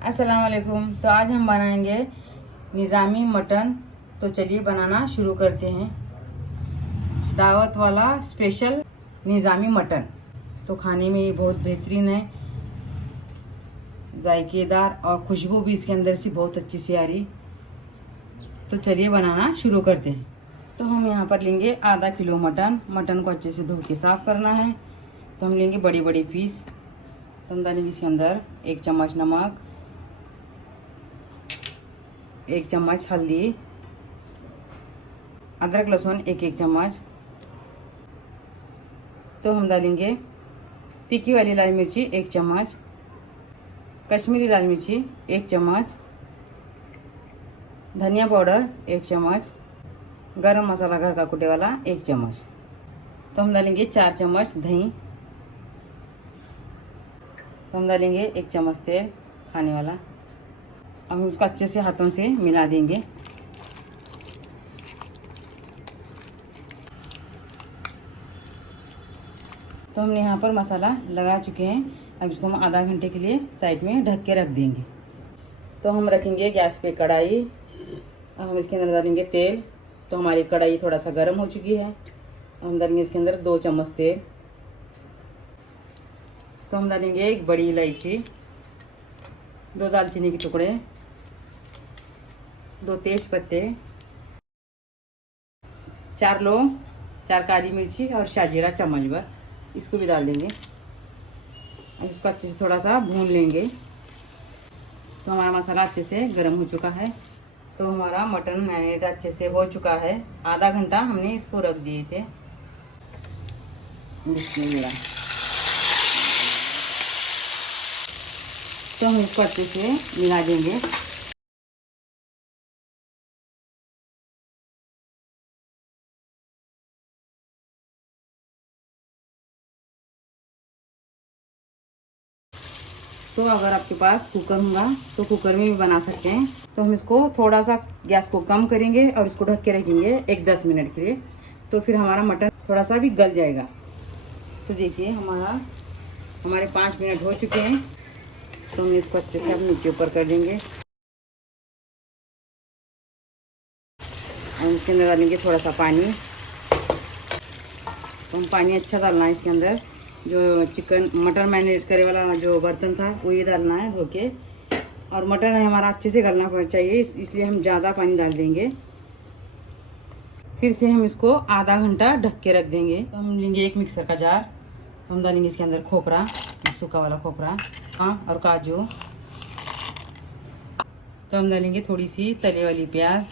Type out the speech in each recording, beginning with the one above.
अस्सलाम वालेकुम। तो आज हम बनाएंगे निज़ामी मटन। तो चलिए बनाना शुरू करते हैं। दावत वाला स्पेशल निज़ामी मटन। तो खाने में ये बहुत बेहतरीन है, जायकेदार और खुशबू भी इसके अंदर से बहुत अच्छी सी आ रही। तो चलिए बनाना शुरू करते हैं। तो हम यहाँ पर लेंगे आधा किलो मटन। मटन को अच्छे से धो के साफ़ करना है। तो हम लेंगे बड़ी बड़ी पीस। तो हम डालेंगे इसके अंदर 1 चम्मच नमक, 1 चम्मच हल्दी, अदरक लहसुन 1 चम्मच। तो हम डालेंगे तीखी वाली लाल मिर्ची 1 चम्मच, कश्मीरी लाल मिर्ची 1 चम्मच, धनिया पाउडर 1 चम्मच, गरम मसाला घर का कुटे वाला 1 चम्मच। तो हम डालेंगे 4 चम्मच दही। तो हम डालेंगे 1 चम्मच तेल खाने वाला। हम उसको अच्छे से हाथों से मिला देंगे। तो हमने यहाँ पर मसाला लगा चुके हैं। अब इसको हम आधा घंटे के लिए साइड में ढक के रख देंगे। तो हम रखेंगे गैस पे कढ़ाई। अब हम इसके अंदर डालेंगे तेल। तो हमारी कढ़ाई थोड़ा सा गर्म हो चुकी है। हम डालेंगे इसके अंदर 2 चम्मच तेल। तो हम डालेंगे 1 बड़ी इलायची, 2 दालचीनी के टुकड़े, 2 तेज पत्ते, 4 लौंग, 4 काली मिर्ची और शाजीरा चम्मच भर। इसको भी डाल देंगे। इसको अच्छे से थोड़ा सा भून लेंगे। तो हमारा मसाला अच्छे से गर्म हो चुका है। तो हमारा मटन मैरिनेट अच्छे से हो चुका है। आधा घंटा हमने इसको रख दिए थे। बिस्मिल्लाह। तो हम इसको अच्छे से मिला देंगे। तो अगर आपके पास कुकर होगा तो कुकर में भी बना सकते हैं। तो हम इसको थोड़ा सा गैस को कम करेंगे और इसको ढक के रखेंगे 10 मिनट के लिए। तो फिर हमारा मटन थोड़ा सा भी गल जाएगा। तो देखिए हमारे 5 मिनट हो चुके हैं। तो हम इसको अच्छे से अब नीचे ऊपर कर देंगे और इसके अंदर डालेंगे थोड़ा सा पानी। तो हम पानी अच्छा डालना है इसके अंदर। जो मटन मैरिनेट करे वाला जो बर्तन था वो ये डालना है धो के। और मटन है हमारा अच्छे से गलना चाहिए, इसलिए हम ज़्यादा पानी डाल देंगे। फिर से हम इसको आधा घंटा ढक के रख देंगे। तो हम लेंगे 1 मिक्सर का जार। तो हम डालेंगे इसके अंदर खोपरा, सूखा वाला खोपरा और काजू। तो हम डालेंगे थोड़ी सी तले वाली प्याज।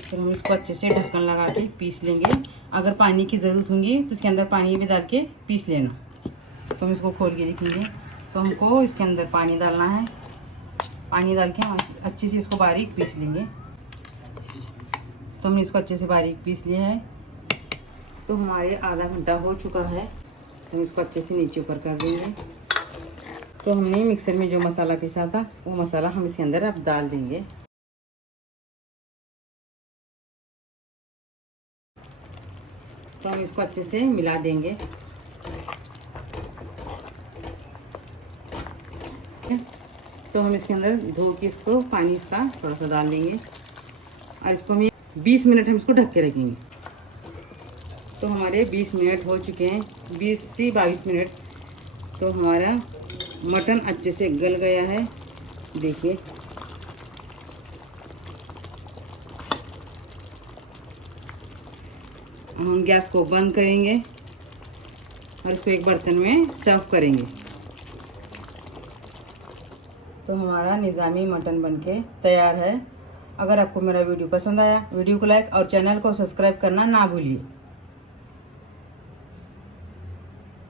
फिर हम इसको अच्छे से ढक्कन लगा के पीस लेंगे। अगर पानी की ज़रूरत होगी तो इसके अंदर पानी भी डाल के पीस लेना। तो हम इसको खोल के देखेंगे। तो हमको इसके अंदर पानी डालना है। पानी डाल के हम अच्छे से इसको बारीक पीस लेंगे। तो हमने इसको अच्छे से बारीक पीस लिया है। तो हमारे आधा घंटा हो चुका है। तो हम इसको अच्छे से नीचे ऊपर कर देंगे। तो हमने मिक्सर में जो मसाला पीसा था वो मसाला हम इसके अंदर अब डाल देंगे। तो हम इसको अच्छे से मिला देंगे। तो हम इसके अंदर धो के इसको पानी इसका थोड़ा सा डाल देंगे और इसको हम 20 मिनट हम इसको ढक के रखेंगे। तो हमारे 20 मिनट हो चुके हैं, 20 से 22 मिनट। तो हमारा मटन अच्छे से गल गया है। देखिए हम गैस को बंद करेंगे और इसको एक बर्तन में सर्व करेंगे। तो हमारा निज़ामी मटन बनके तैयार है। अगर आपको मेरा वीडियो पसंद आया, वीडियो को लाइक और चैनल को सब्सक्राइब करना ना भूलिए।